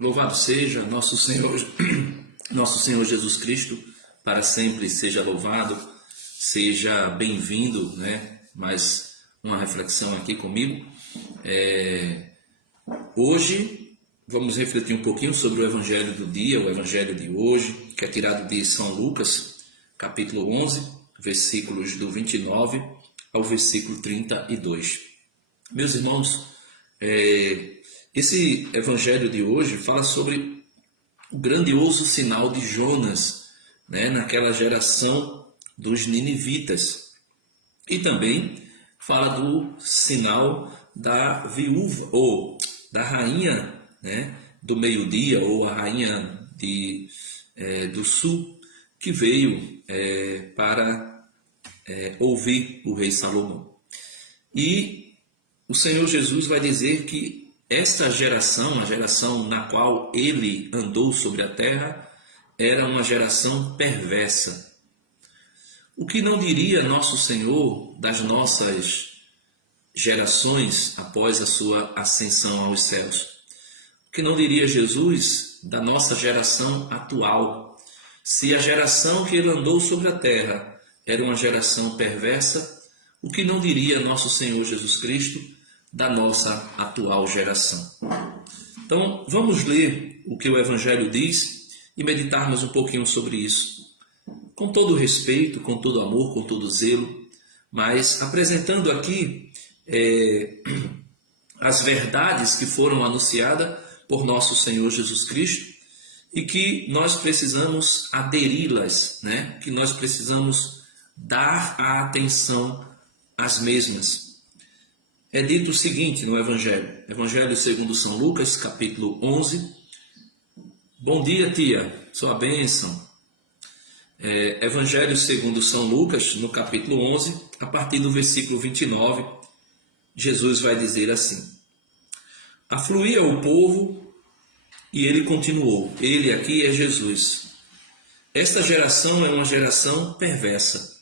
Louvado seja nosso Senhor, nosso Senhor Jesus Cristo, para sempre seja louvado, seja bem-vindo, né? Mais uma reflexão aqui comigo. Hoje vamos refletir um pouquinho sobre o Evangelho do dia, o Evangelho de hoje, que é tirado de São Lucas, capítulo 11, versículos do 29 ao versículo 32. Meus irmãos, esse Evangelho de hoje fala sobre o grandioso sinal de Jonas, né, naquela geração dos ninivitas. E também fala do sinal da viúva, ou da rainha, né, do meio-dia, ou a rainha do sul, que veio para ouvir o rei Salomão. E o Senhor Jesus vai dizer que esta geração, a geração na qual ele andou sobre a terra, era uma geração perversa. O que não diria nosso Senhor das nossas gerações após a sua ascensão aos céus? O que não diria Jesus da nossa geração atual? Se a geração que ele andou sobre a terra era uma geração perversa, o que não diria nosso Senhor Jesus Cristo da nossa atual geração? Então, vamos ler o que o Evangelho diz e meditarmos um pouquinho sobre isso, com todo respeito, com todo amor, com todo zelo, mas apresentando aqui as verdades que foram anunciadas por nosso Senhor Jesus Cristo e que nós precisamos aderi-las, né? Que nós precisamos dar a atenção às mesmas. É dito o seguinte no Evangelho, Evangelho segundo São Lucas, capítulo 11. Bom dia, tia, sua bênção. Evangelho segundo São Lucas, no capítulo 11, a partir do versículo 29, Jesus vai dizer assim: afluía o povo e ele continuou. Ele aqui é Jesus. Esta geração é uma geração perversa.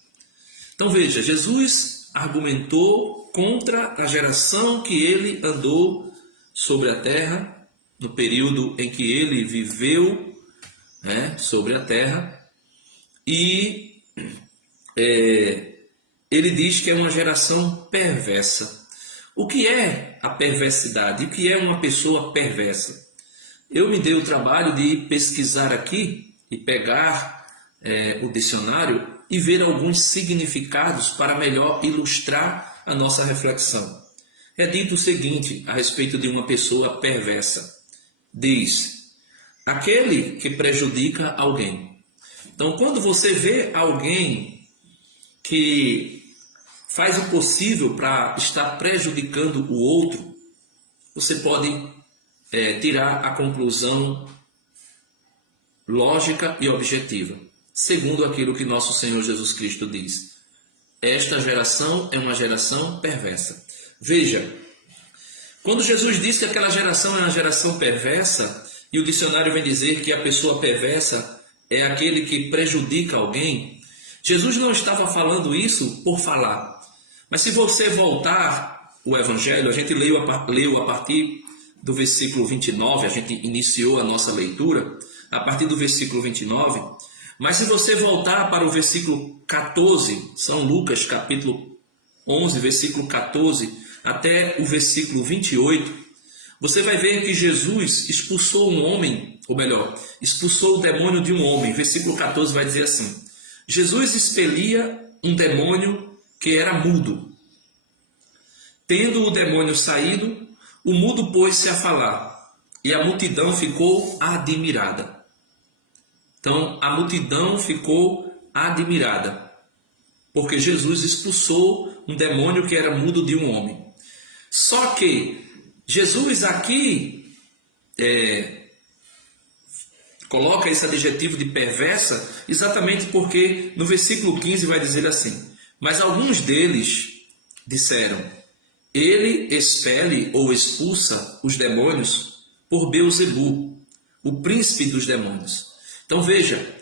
Então veja, Jesus argumentou contra a geração que ele andou sobre a terra, no período em que ele viveu, né, sobre a terra, e ele diz que é uma geração perversa. O que é a perversidade? O que é uma pessoa perversa? Eu me dei o trabalho de pesquisar aqui e pegar o dicionário e ver alguns significados para melhor ilustrar a nossa reflexão. É dito o seguinte a respeito de uma pessoa perversa. Diz: aquele que prejudica alguém. Então, quando você vê alguém que faz o possível para estar prejudicando o outro, você pode tirar a conclusão lógica e objetiva, segundo aquilo que nosso Senhor Jesus Cristo diz. Esta geração é uma geração perversa. Veja, quando Jesus diz que aquela geração é uma geração perversa, e o dicionário vem dizer que a pessoa perversa é aquele que prejudica alguém, Jesus não estava falando isso por falar. Mas se você voltar o Evangelho, a gente leu a partir do versículo 29, a gente iniciou a nossa leitura a partir do versículo 29, mas se você voltar para o versículo 14, São Lucas capítulo 11, versículo 14, até o versículo 28, você vai ver que Jesus expulsou um homem, ou melhor, expulsou o demônio de um homem. Versículo 14 vai dizer assim: Jesus expelia um demônio que era mudo. Tendo o demônio saído, o mudo pôs-se a falar, e a multidão ficou admirada. Então, a multidão ficou admirada, porque Jesus expulsou um demônio que era mudo de um homem. Só que Jesus aqui coloca esse adjetivo de perversa exatamente porque no versículo 15 vai dizer assim: mas alguns deles disseram, ele expele ou expulsa os demônios por Beelzebu, o príncipe dos demônios. Então veja,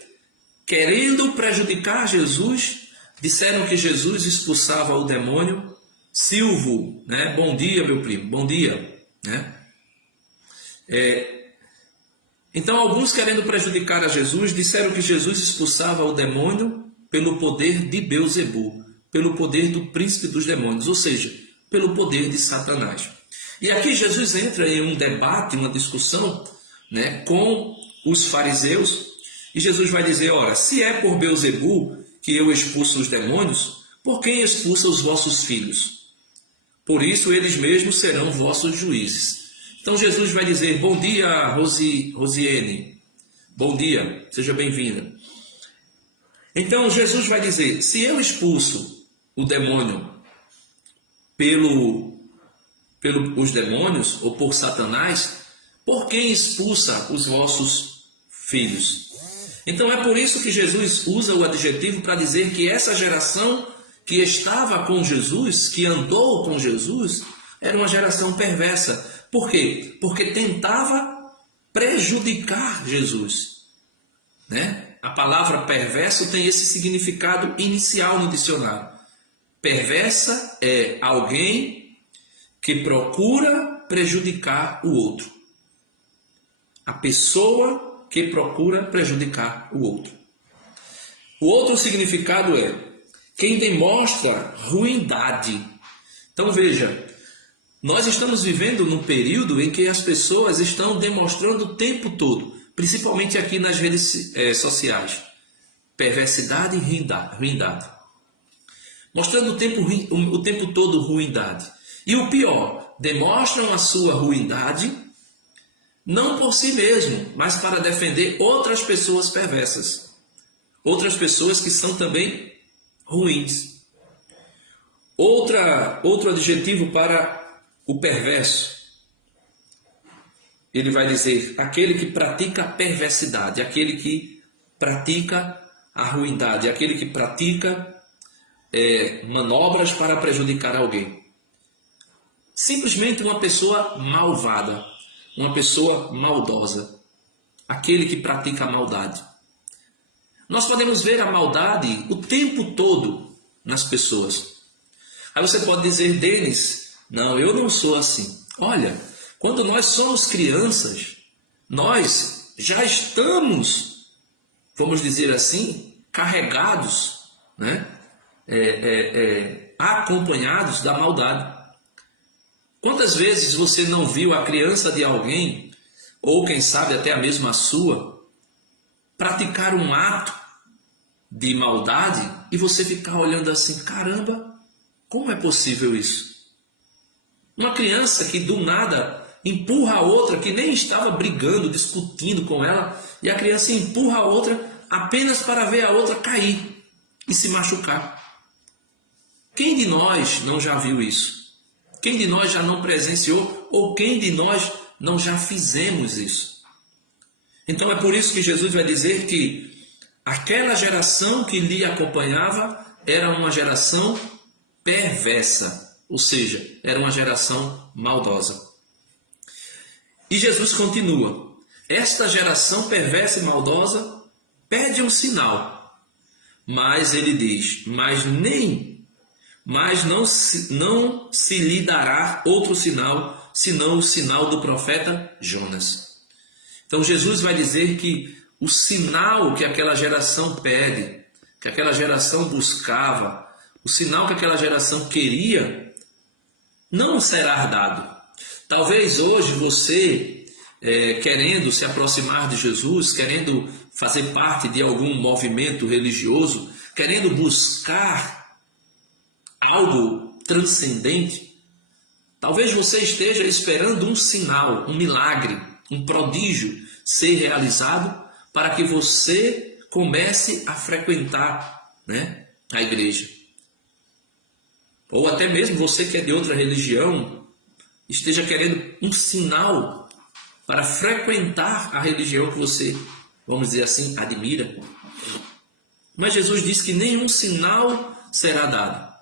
querendo prejudicar Jesus, disseram que Jesus expulsava o demônio. Silvo, né? Bom dia, meu primo, bom dia, né? Então, alguns, querendo prejudicar a Jesus, disseram que Jesus expulsava o demônio pelo poder de Beelzebu, pelo poder do príncipe dos demônios, ou seja, pelo poder de Satanás. E aqui Jesus entra em um debate, uma discussão, né, com os fariseus, e Jesus vai dizer: ora, se é por Beelzebu que eu expulso os demônios, por quem expulsa os vossos filhos? Por isso eles mesmos serão vossos juízes. Então Jesus vai dizer: bom dia, Rosiane, bom dia, seja bem-vinda. Então Jesus vai dizer: se eu expulso o demônio pelos demônios ou por Satanás, por quem expulsa os vossos filhos? Então é por isso que Jesus usa o adjetivo para dizer que essa geração que estava com Jesus, que andou com Jesus, era uma geração perversa. Por quê? Porque tentava prejudicar Jesus, né? A palavra perverso tem esse significado inicial no dicionário. Perversa é alguém que procura prejudicar o outro. A pessoa que procura prejudicar o outro. O outro significado é quem demonstra ruindade. Então veja, nós estamos vivendo num período em que as pessoas estão demonstrando o tempo todo, principalmente aqui nas redes sociais, perversidade e ruindade. Mostrando o tempo todo ruindade. E o pior, demonstram a sua ruindade não por si mesmo, mas para defender outras pessoas perversas. Outras pessoas que são também ruins. Outro adjetivo para o perverso. Ele vai dizer: aquele que pratica a perversidade, aquele que pratica a ruindade, aquele que pratica manobras para prejudicar alguém. Simplesmente uma pessoa malvada, uma pessoa maldosa, aquele que pratica a maldade. Nós podemos ver a maldade o tempo todo nas pessoas. Aí você pode dizer: Denis, não, eu não sou assim. Olha, quando nós somos crianças, nós já estamos, vamos dizer assim, carregados, né? Acompanhados da maldade. Quantas vezes você não viu a criança de alguém, ou quem sabe até a mesma sua, praticar um ato de maldade e você ficar olhando assim: caramba, como é possível isso? Uma criança que do nada empurra a outra, que nem estava brigando, discutindo com ela, e a criança empurra a outra apenas para ver a outra cair e se machucar. Quem de nós não já viu isso? Quem de nós já não presenciou? Ou quem de nós não já fizemos isso? Então é por isso que Jesus vai dizer que aquela geração que lhe acompanhava era uma geração perversa, ou seja, era uma geração maldosa. E Jesus continua: esta geração perversa e maldosa pede um sinal, mas ele diz: mas não se lhe dará outro sinal, senão o sinal do profeta Jonas. Então Jesus vai dizer que o sinal que aquela geração pede, que aquela geração buscava, o sinal que aquela geração queria, não será dado. Talvez hoje você, querendo se aproximar de Jesus, querendo fazer parte de algum movimento religioso, querendo buscar algo transcendente, talvez você esteja esperando um sinal, um milagre, um prodígio ser realizado para que você comece a frequentar, né, a igreja. Ou até mesmo você que é de outra religião, esteja querendo um sinal para frequentar a religião que você, vamos dizer assim, admira. Mas Jesus diz que nenhum sinal será dado.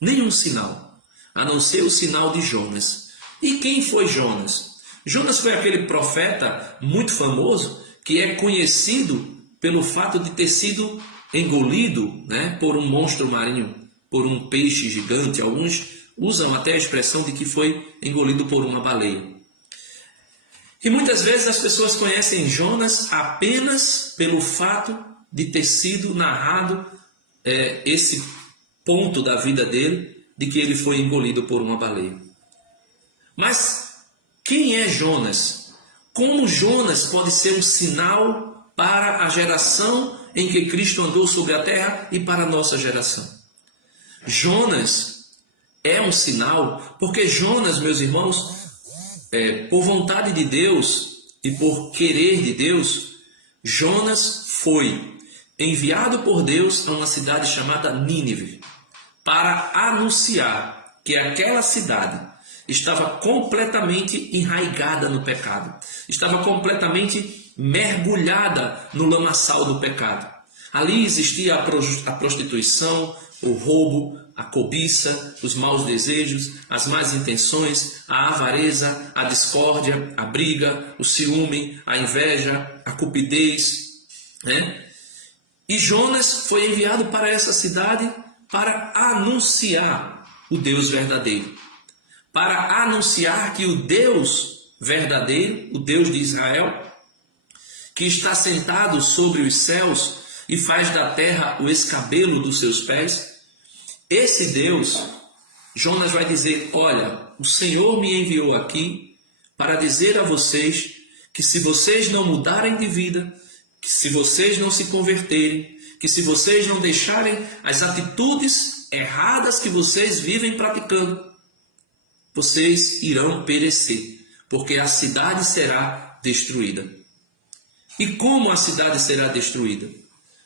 Nenhum sinal, a não ser o sinal de Jonas. E quem foi Jonas? Jonas foi aquele profeta muito famoso que é conhecido pelo fato de ter sido engolido, né, por um monstro marinho, por um peixe gigante. Alguns usam até a expressão de que foi engolido por uma baleia. E muitas vezes as pessoas conhecem Jonas apenas pelo fato de ter sido narrado esse ponto da vida dele, de que ele foi engolido por uma baleia. Mas quem é Jonas? Como Jonas pode ser um sinal para a geração em que Cristo andou sobre a terra e para a nossa geração? Jonas é um sinal porque Jonas, meus irmãos, por vontade de Deus e por querer de Deus, Jonas foi enviado por Deus a uma cidade chamada Nínive para anunciar que aquela cidade estava completamente enraigada no pecado, estava completamente mergulhada no lamaçal do pecado. Ali existia a prostituição, o roubo, a cobiça, os maus desejos, as más intenções, a avareza, a discórdia, a briga, o ciúme, a inveja, a cupidez, né? E Jonas foi enviado para essa cidade para anunciar o Deus verdadeiro, para anunciar que o Deus verdadeiro, o Deus de Israel, que está sentado sobre os céus e faz da terra o escabelo dos seus pés, esse Deus, Jonas vai dizer: olha, o Senhor me enviou aqui para dizer a vocês que se vocês não mudarem de vida, que se vocês não se converterem, que se vocês não deixarem as atitudes erradas que vocês vivem praticando, vocês irão perecer, porque a cidade será destruída. E como a cidade será destruída?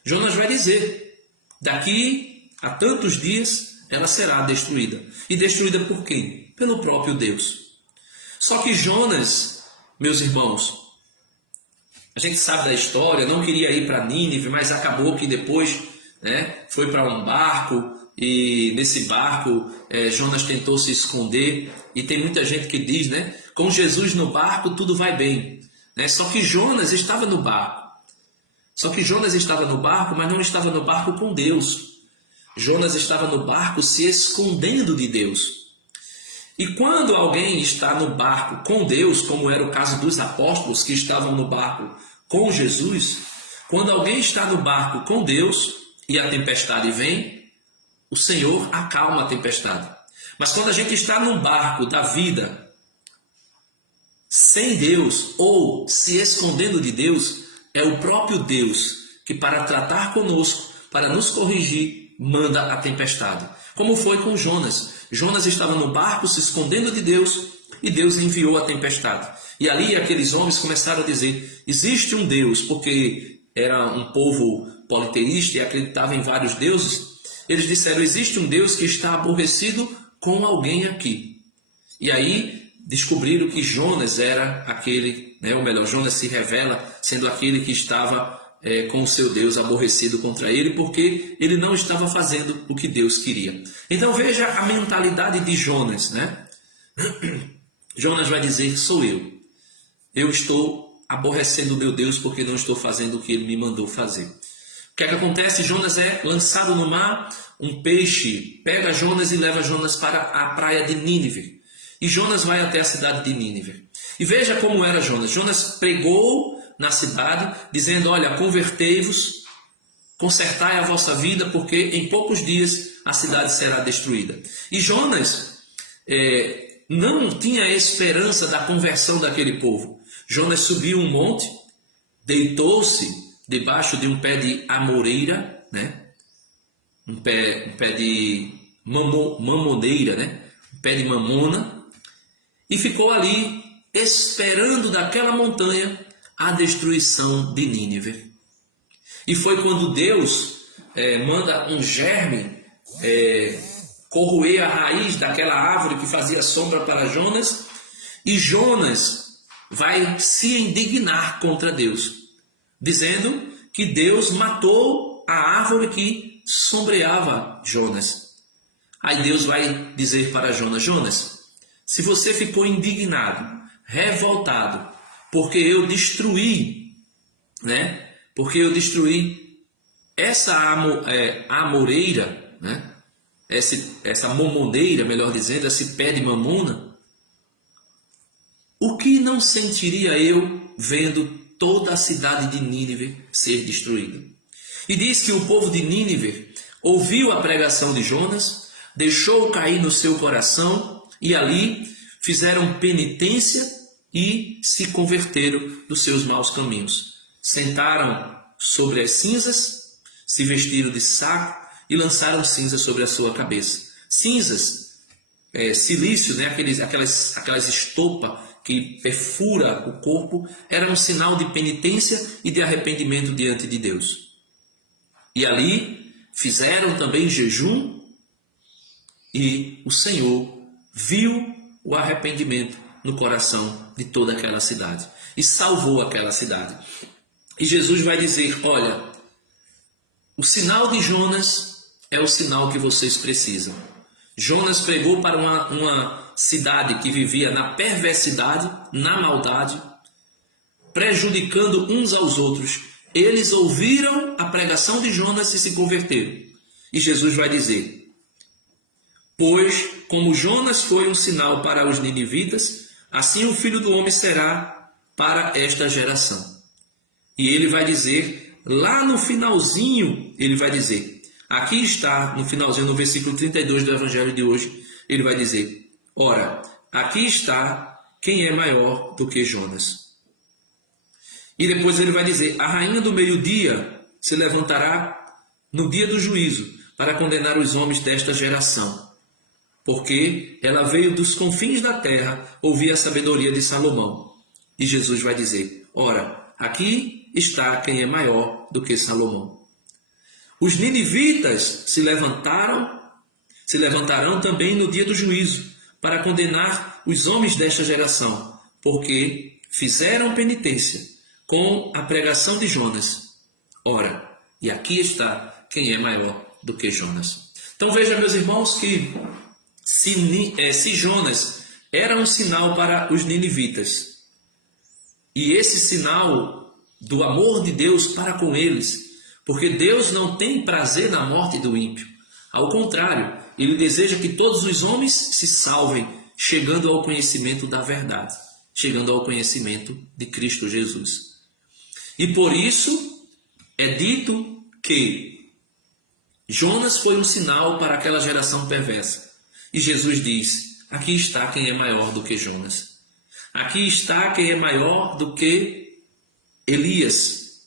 Jonas vai dizer: daqui a tantos dias ela será destruída. E destruída por quem? Pelo próprio Deus. Só que Jonas, meus irmãos, a gente sabe da história, não queria ir para Nínive, mas acabou que depois, foi para um barco, e nesse barco Jonas tentou se esconder, e tem muita gente que diz, com Jesus no barco tudo vai bem. Só que Jonas estava no barco. Mas não estava no barco com Deus. Jonas estava no barco se escondendo de Deus. E quando alguém está no barco com Deus, como era o caso dos apóstolos que estavam no barco com Jesus, quando alguém está no barco com Deus e a tempestade vem, o Senhor acalma a tempestade. Mas quando a gente está num barco da vida sem Deus ou se escondendo de Deus, é o próprio Deus que, para tratar conosco, para nos corrigir, manda a tempestade. Como foi com Jonas. Jonas estava no barco se escondendo de Deus e Deus enviou a tempestade. E ali aqueles homens começaram a dizer: existe um Deus, porque era um povo politeísta e acreditava em vários deuses. Eles disseram: existe um Deus que está aborrecido com alguém aqui. E aí descobriram que Jonas era aquele, ou melhor, Jonas se revela sendo aquele que estava com o seu Deus aborrecido contra ele, porque ele não estava fazendo o que Deus queria. Então veja a mentalidade de Jonas, Jonas vai dizer: sou eu. Eu estou aborrecendo o meu Deus porque não estou fazendo o que ele me mandou fazer. O que é que acontece? Jonas é lançado no mar, um peixe pega Jonas e leva Jonas para a praia de Nínive. E Jonas vai até a cidade de Nínive. E veja como era Jonas. Jonas pregou na cidade, dizendo: olha, convertei-vos, consertai a vossa vida, porque em poucos dias a cidade será destruída. E Jonas não tinha esperança da conversão daquele povo. Jonas subiu um monte, deitou-se debaixo de um pé de amoreira, um pé de mamoneira, um pé de mamona, e ficou ali esperando daquela montanha a destruição de Nínive. E foi quando Deus manda um germe corroer a raiz daquela árvore que fazia sombra para Jonas, e Jonas vai se indignar contra Deus, dizendo que Deus matou a árvore que sombreava Jonas. Aí Deus vai dizer para Jonas: Jonas, se você ficou indignado, revoltado, porque eu destruí, essa amoreira, essa mamoneira, melhor dizendo, esse pé de mamona, o que não sentiria eu vendo toda a cidade de Nínive ser destruída? E diz que o povo de Nínive ouviu a pregação de Jonas, deixou cair no seu coração e ali fizeram penitência e se converteram dos seus maus caminhos. Sentaram sobre as cinzas, se vestiram de saco e lançaram cinzas sobre a sua cabeça. Cinzas, silício, né? aquelas estopas que perfura o corpo, era um sinal de penitência e de arrependimento diante de Deus. E ali fizeram também jejum e o Senhor viu o arrependimento no coração de toda aquela cidade e salvou aquela cidade. E Jesus vai dizer, olha, o sinal de Jonas é o sinal que vocês precisam. Jonas pregou para uma cidade que vivia na perversidade, na maldade, prejudicando uns aos outros. Eles ouviram a pregação de Jonas e se converteram. E Jesus vai dizer, pois como Jonas foi um sinal para os ninivitas, assim o Filho do Homem será para esta geração. E ele vai dizer, lá no finalzinho, ele vai dizer, aqui está, no finalzinho, no versículo 32 do Evangelho de hoje, ele vai dizer, ora, aqui está quem é maior do que Jonas. E depois ele vai dizer, a rainha do meio-dia se levantará no dia do juízo para condenar os homens desta geração, porque ela veio dos confins da terra ouvir a sabedoria de Salomão. E Jesus vai dizer, ora, aqui está quem é maior do que Salomão. Os ninivitas se levantarão também no dia do juízo para condenar os homens desta geração, porque fizeram penitência com a pregação de Jonas. Ora, e aqui está quem é maior do que Jonas. Então veja, meus irmãos, que se Jonas era um sinal para os ninivitas, e esse sinal do amor de Deus para com eles, porque Deus não tem prazer na morte do ímpio. Ao contrário, Ele deseja que todos os homens se salvem, chegando ao conhecimento da verdade, chegando ao conhecimento de Cristo Jesus. E por isso é dito que Jonas foi um sinal para aquela geração perversa. E Jesus diz, aqui está quem é maior do que Jonas. Aqui está quem é maior do que Elias,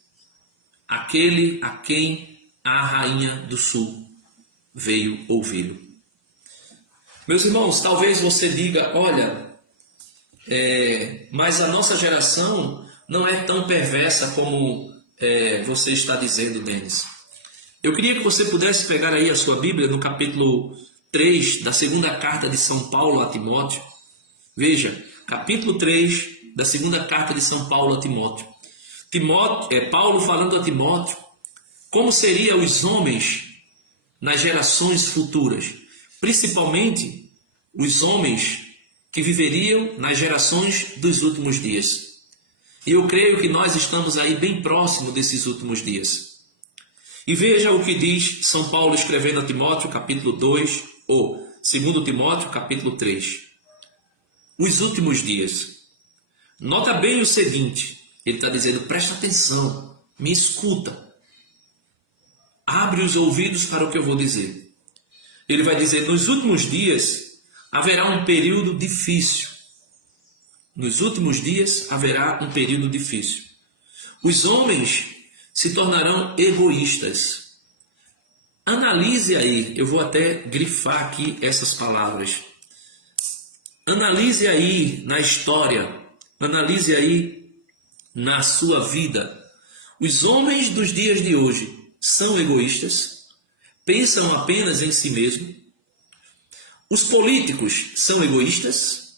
aquele a quem a rainha do sul veio ouvi-lo. Meus irmãos, talvez você diga, olha, mas a nossa geração não é tão perversa como você está dizendo, Denis. Eu queria que você pudesse pegar aí a sua Bíblia no capítulo 3 da segunda carta de São Paulo a Timóteo. Veja, capítulo 3 da segunda carta de São Paulo a Timóteo. Paulo falando a Timóteo como seriam os homens nas gerações futuras, principalmente os homens que viveriam nas gerações dos últimos dias. E eu creio que nós estamos aí bem próximo desses últimos dias. E veja o que diz São Paulo escrevendo a Timóteo, capítulo 2, ou 2 Timóteo, capítulo 3. Os últimos dias. Nota bem o seguinte, ele está dizendo, presta atenção, me escuta. Abre os ouvidos para o que eu vou dizer. Ele vai dizer, nos últimos dias haverá um período difícil. Nos últimos dias haverá um período difícil. Os homens se tornarão egoístas. Analise aí, eu vou até grifar aqui essas palavras. Analise aí na história, analise aí na sua vida. Os homens dos dias de hoje são egoístas, pensam apenas em si mesmo. Os políticos são egoístas,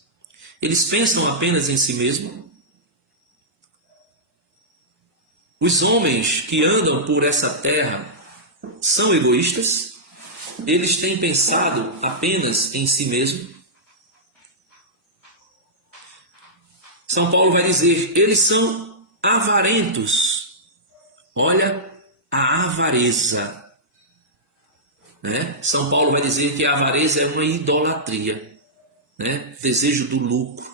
eles pensam apenas em si mesmo. Os homens que andam por essa terra são egoístas, eles têm pensado apenas em si mesmo. São Paulo vai dizer, eles são avarentos. Olha a avareza. São Paulo vai dizer que a avareza é uma idolatria, desejo do lucro.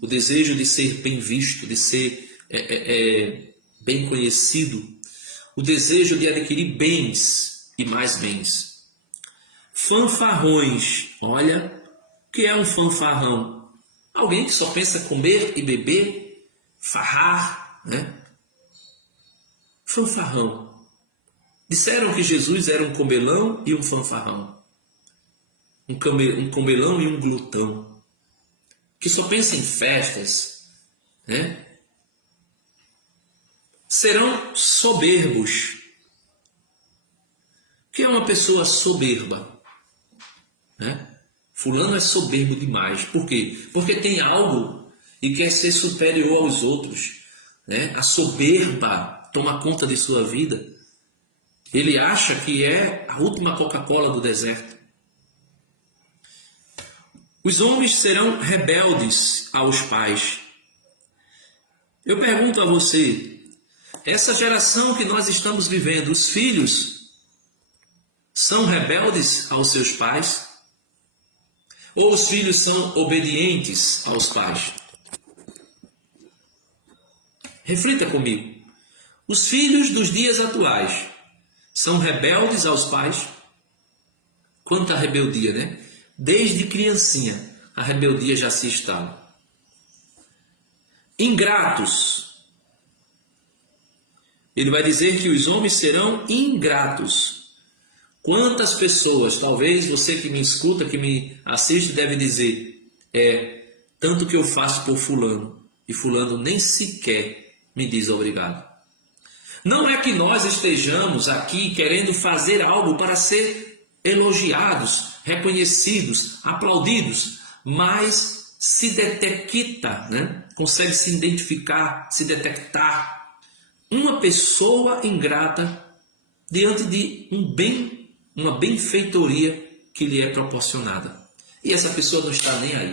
o desejo de ser bem visto, de ser bem conhecido, o desejo de adquirir bens e mais bens. Fanfarrões, olha, o que é um fanfarrão? Alguém que só pensa comer e beber, farrar, né? Fanfarrão. Disseram que Jesus era um comelão e um fanfarrão. Um comelão e um glutão. Que só pensa em festas, né? Serão soberbos. O que é uma pessoa soberba? Né? Fulano é soberbo demais. Por quê? Porque tem algo e quer ser superior aos outros. Né? A soberba toma conta de sua vida. Ele acha que é a última Coca-Cola do deserto. Os homens serão rebeldes aos pais. Eu pergunto a você, essa geração que nós estamos vivendo, os filhos são rebeldes aos seus pais? Ou os filhos são obedientes aos pais? Reflita comigo. Os filhos dos dias atuais são rebeldes aos pais? Quanta rebeldia, né? Desde criancinha, a rebeldia já se instala. Ingratos. Ele vai dizer que os homens serão ingratos. Quantas pessoas, talvez você que me escuta, que me assiste, deve dizer, tanto que eu faço por fulano, e fulano nem sequer me diz obrigado. Não é que nós estejamos aqui querendo fazer algo para ser elogiados, reconhecidos, aplaudidos, mas se detecta, né? Consegue se identificar, se detectar uma pessoa ingrata diante de uma benfeitoria que lhe é proporcionada. E essa pessoa não está nem aí,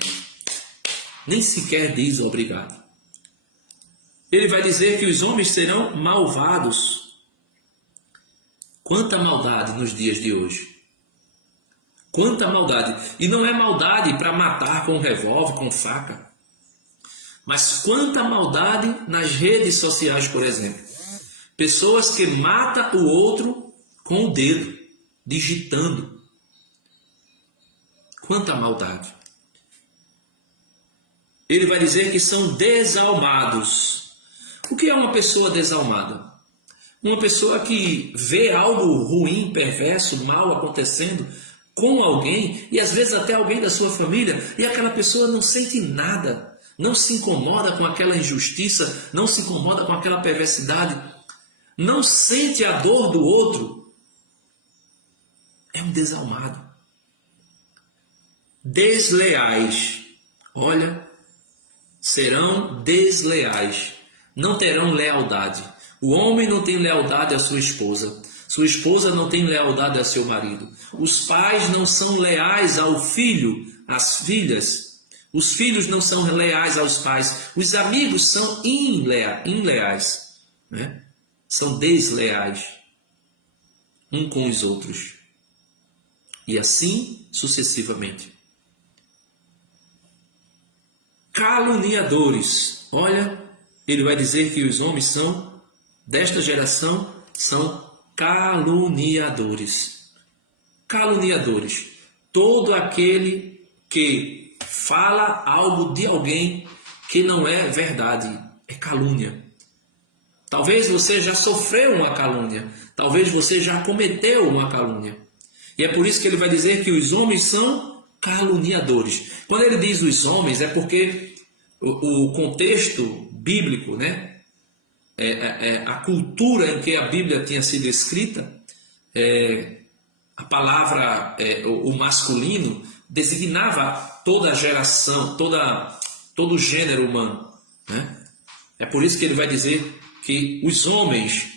nem sequer diz obrigado. Ele vai dizer que os homens serão malvados. Quanta maldade nos dias de hoje. Quanta maldade. E não é maldade para matar com revólver, com faca. Mas quanta maldade nas redes sociais, por exemplo. Pessoas que matam o outro com o dedo, digitando. Quanta maldade. Ele vai dizer que são desalmados. O que é uma pessoa desalmada? Uma pessoa que vê algo ruim, perverso, mal acontecendo com alguém, e às vezes até alguém da sua família, e aquela pessoa não sente nada, não se incomoda com aquela injustiça, não se incomoda com aquela perversidade, não sente a dor do outro. É um desalmado. Desleais. Olha, serão desleais. Não terão lealdade. O homem não tem lealdade à sua esposa. Sua esposa não tem lealdade ao seu marido. Os pais não são leais ao filho, às filhas. Os filhos não são leais aos pais. Os amigos são inleais, né? São desleais um com os outros. E assim sucessivamente. Caluniadores. Olha, ele vai dizer que os homens são, desta geração, são caluniadores. Caluniadores. Todo aquele que fala algo de alguém que não é verdade. É calúnia. Talvez você já sofreu uma calúnia. Talvez você já cometeu uma calúnia. E é por isso que ele vai dizer que os homens são caluniadores. Quando ele diz os homens, é porque o contexto bíblico, né? A cultura em que a Bíblia tinha sido escrita, a palavra, o masculino, designava toda a geração, todo o gênero humano, né? É por isso que ele vai dizer que os homens,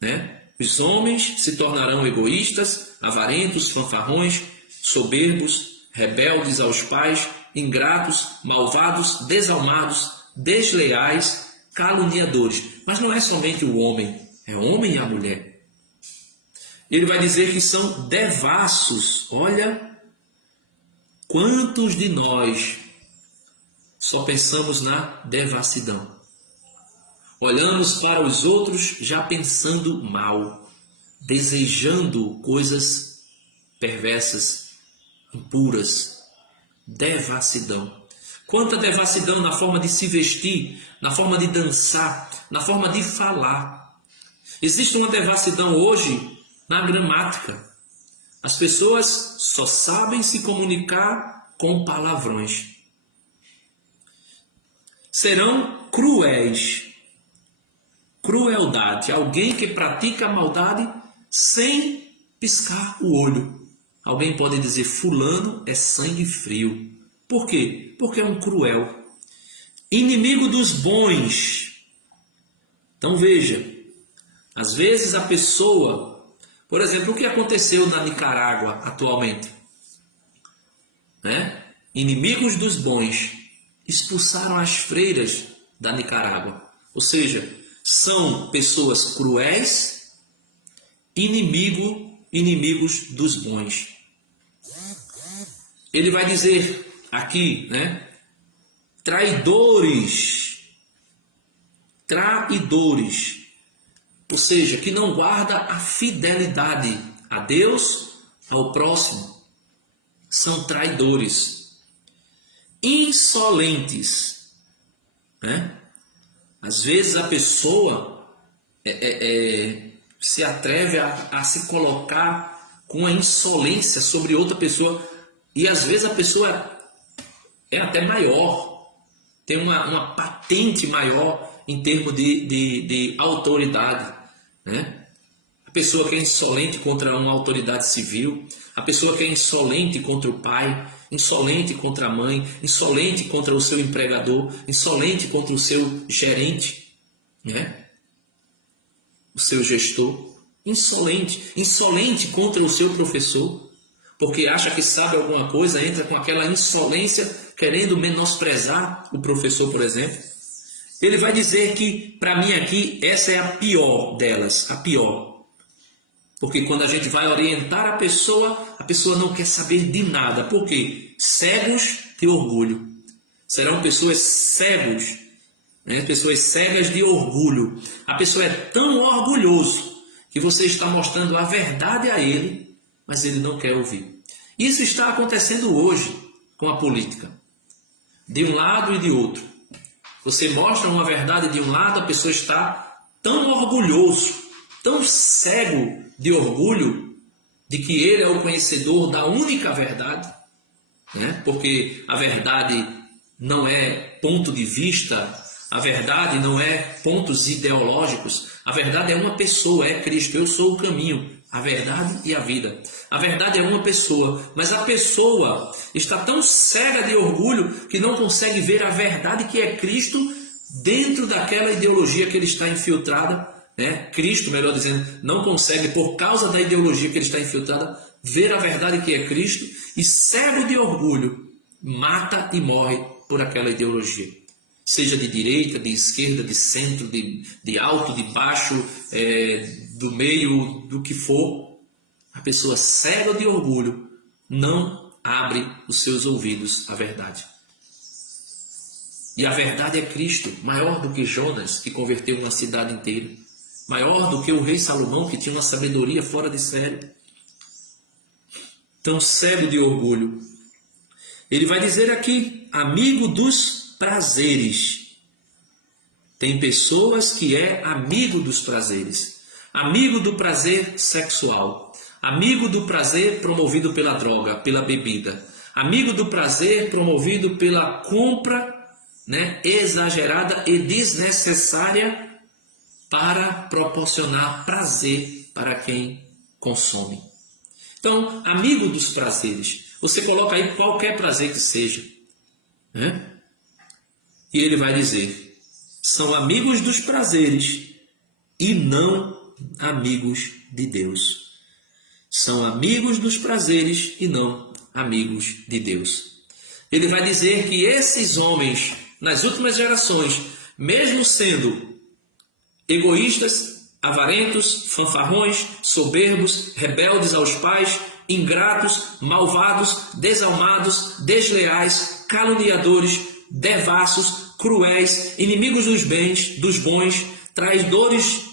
né? Os homens se tornarão egoístas, avarentos, fanfarrões, soberbos, rebeldes aos pais, ingratos, malvados, desalmados, desleais, caluniadores. Mas não é somente o homem, é o homem e a mulher. Ele vai dizer que são devassos. Olha, quantos de nós só pensamos na devassidão. Olhamos para os outros já pensando mal, desejando coisas perversas, impuras. Devassidão. Quanta devassidão na forma de se vestir, na forma de dançar, na forma de falar. Existe uma devassidão hoje na gramática. As pessoas só sabem se comunicar com palavrões. Serão cruéis. Crueldade. Alguém que pratica a maldade sem piscar o olho. Alguém pode dizer, fulano é sangue frio. Por quê? Porque é um cruel. Inimigo dos bons. Então veja, às vezes a pessoa, por exemplo, o que aconteceu na Nicarágua atualmente? Né? Inimigos dos bons expulsaram as freiras da Nicarágua. Ou seja, são pessoas cruéis, inimigos dos bons. Ele vai dizer aqui, né? Traidores. Ou seja, que não guarda a fidelidade a Deus, ao próximo. São traidores. Insolentes. Né? Às vezes a pessoa se atreve a se colocar com a insolência sobre outra pessoa. E às vezes a pessoa é até maior, tem uma patente maior em termos de autoridade. Né? A pessoa que é insolente contra uma autoridade civil, a pessoa que é insolente contra o pai, insolente contra a mãe, insolente contra o seu empregador, insolente contra o seu gerente, né? O seu gestor, insolente contra o seu professor, porque acha que sabe alguma coisa, entra com aquela insolência, querendo menosprezar o professor, por exemplo. Ele vai dizer que, para mim aqui, essa é a pior delas, a pior. Porque quando a gente vai orientar a pessoa não quer saber de nada. Por quê? Cegos de orgulho. Serão pessoas cegos, né? Pessoas cegas de orgulho. A pessoa é tão orgulhoso que você está mostrando a verdade a ele, mas ele não quer ouvir. Isso está acontecendo hoje com a política. De um lado e de outro. Você mostra uma verdade de um lado, a pessoa está tão orgulhoso, tão cego de orgulho, de que ele é o conhecedor da única verdade, né? Porque a verdade não é ponto de vista, a verdade não é pontos ideológicos, a verdade é uma pessoa, é Cristo. Eu sou o caminho, a verdade e a vida. A verdade é uma pessoa, mas a pessoa está tão cega de orgulho que não consegue ver a verdade que é Cristo dentro daquela ideologia que ele está infiltrado, né? Cristo, melhor dizendo, não consegue, por causa da ideologia que ele está infiltrado, ver a verdade que é Cristo, e cego de orgulho, mata e morre por aquela ideologia. Seja de direita, de esquerda, de centro, de alto, de baixo, do meio, do que for. A pessoa cega de orgulho não abre os seus ouvidos à verdade. E a verdade é Cristo, maior do que Jonas, que converteu uma cidade inteira. Maior do que o rei Salomão, que tinha uma sabedoria fora de série. Tão cego de orgulho. Ele vai dizer aqui, amigo dos prazeres. Tem pessoas que é amigo dos prazeres. Amigo do prazer sexual. Amigo do prazer promovido pela droga, pela bebida. Amigo do prazer promovido pela compra, né, exagerada e desnecessária para proporcionar prazer para quem consome. Então, amigo dos prazeres. Você coloca aí qualquer prazer que seja, né? E ele vai dizer, são amigos dos prazeres e não amigos de Deus. São amigos dos prazeres e não amigos de Deus. Ele vai dizer que esses homens, nas últimas gerações, mesmo sendo egoístas, avarentos, fanfarrões, soberbos, rebeldes aos pais, ingratos, malvados, desalmados, desleais, caluniadores, devassos, cruéis, inimigos dos bens, dos bons, traidores,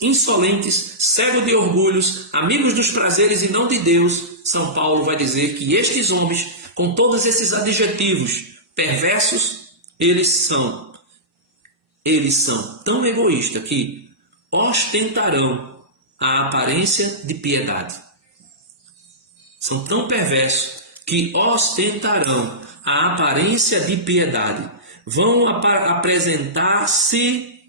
insolentes, cegos de orgulhos, amigos dos prazeres e não de Deus. São Paulo vai dizer que estes homens, com todos esses adjetivos perversos, eles são tão egoístas que ostentarão a aparência de piedade. São tão perversos que ostentarão a aparência de piedade. Vão apresentar-se,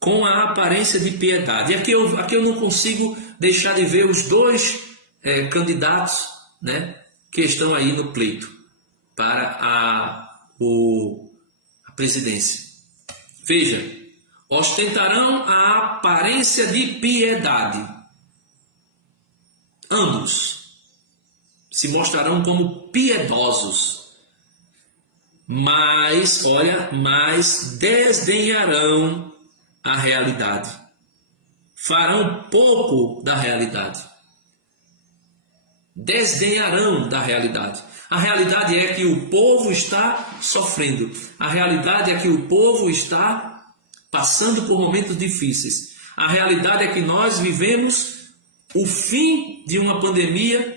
com a aparência de piedade. E aqui eu não consigo deixar de ver os dois candidatos, que estão aí no pleito para a presidência. Veja, ostentarão a aparência de piedade. Ambos se mostrarão como piedosos, mas desdenharão a realidade. Farão pouco da realidade. Desdenharão da realidade. A realidade é que o povo está sofrendo. A realidade é que o povo está passando por momentos difíceis. A realidade é que nós vivemos o fim de uma pandemia,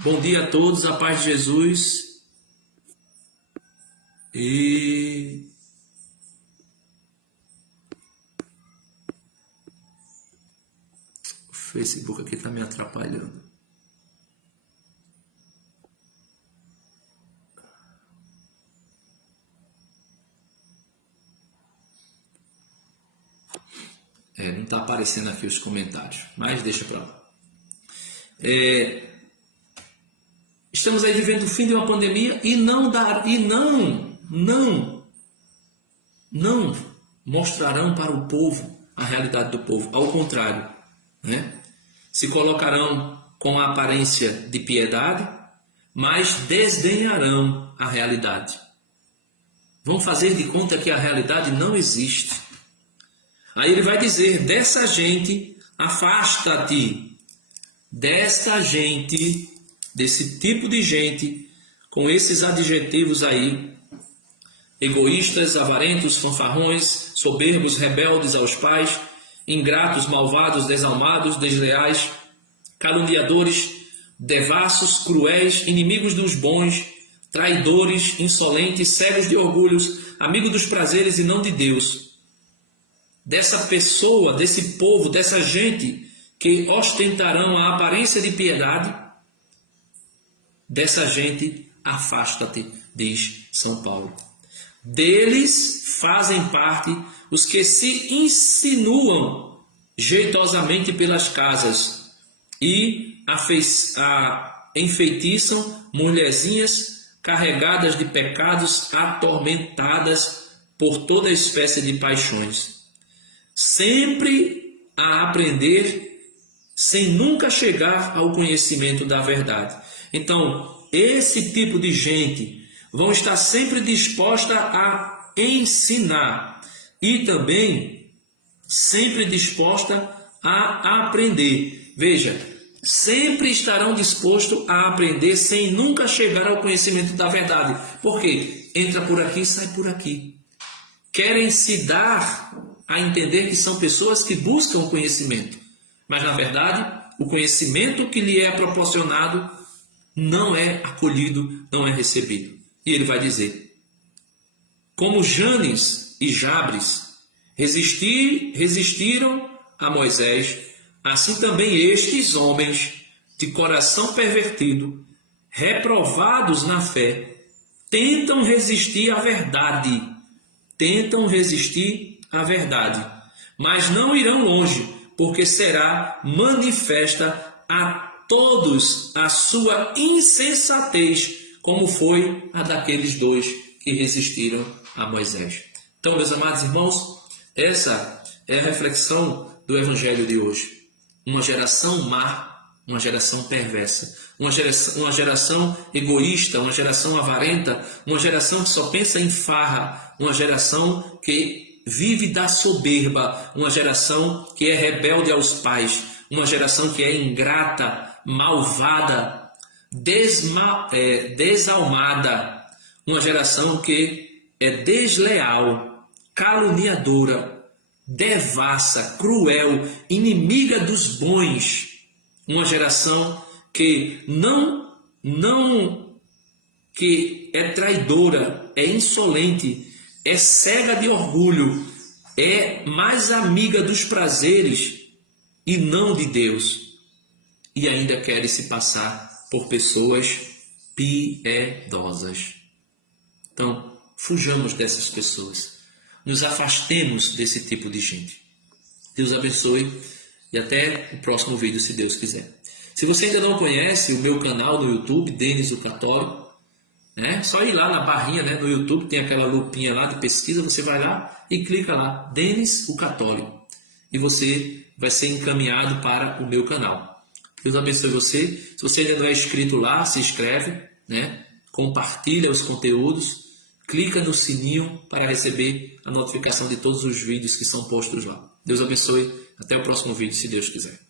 Bom dia a todos, a paz de Jesus. O Facebook aqui está me atrapalhando. Não está aparecendo aqui os comentários, mas deixa para lá. Estamos aí vivendo o fim de uma pandemia e não mostrarão para o povo a realidade do povo. Ao contrário, se colocarão com a aparência de piedade, mas desdenharão a realidade. Vão fazer de conta que a realidade não existe. Aí ele vai dizer, dessa gente, afasta-te. Dessa gente, desse tipo de gente, com esses adjetivos aí, egoístas, avarentos, fanfarrões, soberbos, rebeldes aos pais, ingratos, malvados, desalmados, desleais, caluniadores, devassos, cruéis, inimigos dos bons, traidores, insolentes, cegos de orgulhos, amigos dos prazeres e não de Deus. Dessa pessoa, desse povo, dessa gente que ostentarão a aparência de piedade, dessa gente afasta-te, diz São Paulo. Deles fazem parte os que se insinuam jeitosamente pelas casas e enfeitiçam mulherzinhas carregadas de pecados, atormentadas por toda espécie de paixões. Sempre a aprender, sem nunca chegar ao conhecimento da verdade. Então, esse tipo de gente vão estar sempre disposta a ensinar e também sempre disposta a aprender. Veja, sempre estarão dispostos a aprender sem nunca chegar ao conhecimento da verdade. Por quê? Entra por aqui e sai por aqui. Querem se dar a entender que são pessoas que buscam conhecimento. Mas, na verdade, o conhecimento que lhe é proporcionado não é acolhido, não é recebido. E ele vai dizer, como Janes e Jabres resistiram a Moisés, assim também estes homens de coração pervertido, reprovados na fé, tentam resistir à verdade. Mas não irão longe, porque será manifesta a todos a sua insensatez, como foi a daqueles dois que resistiram a Moisés. Então, meus amados irmãos, essa é a reflexão do Evangelho de hoje. Uma geração má, uma geração perversa, uma geração egoísta, uma geração avarenta, uma geração que só pensa em farra, uma geração que vive da soberba, uma geração que é rebelde aos pais, uma geração que é ingrata, malvada, desalmada, uma geração que é desleal, caluniadora, devassa, cruel, inimiga dos bons, uma geração que que é traidora, é insolente, é cega de orgulho, é mais amiga dos prazeres e não de Deus, e ainda quer se passar por pessoas piedosas. Então, fujamos dessas pessoas, nos afastemos desse tipo de gente. Deus abençoe e até o próximo vídeo, se Deus quiser. Se você ainda não conhece o meu canal no YouTube, Denis o Católico, né? Só ir lá na barrinha, né? No YouTube tem aquela lupinha lá de pesquisa, você vai lá e clica lá, Denis o Católico, e você vai ser encaminhado para o meu canal. Deus abençoe você. Se você ainda não é inscrito lá, se inscreve, né? Compartilha os conteúdos, clica no sininho para receber a notificação de todos os vídeos que são postos lá. Deus abençoe. Até o próximo vídeo, se Deus quiser.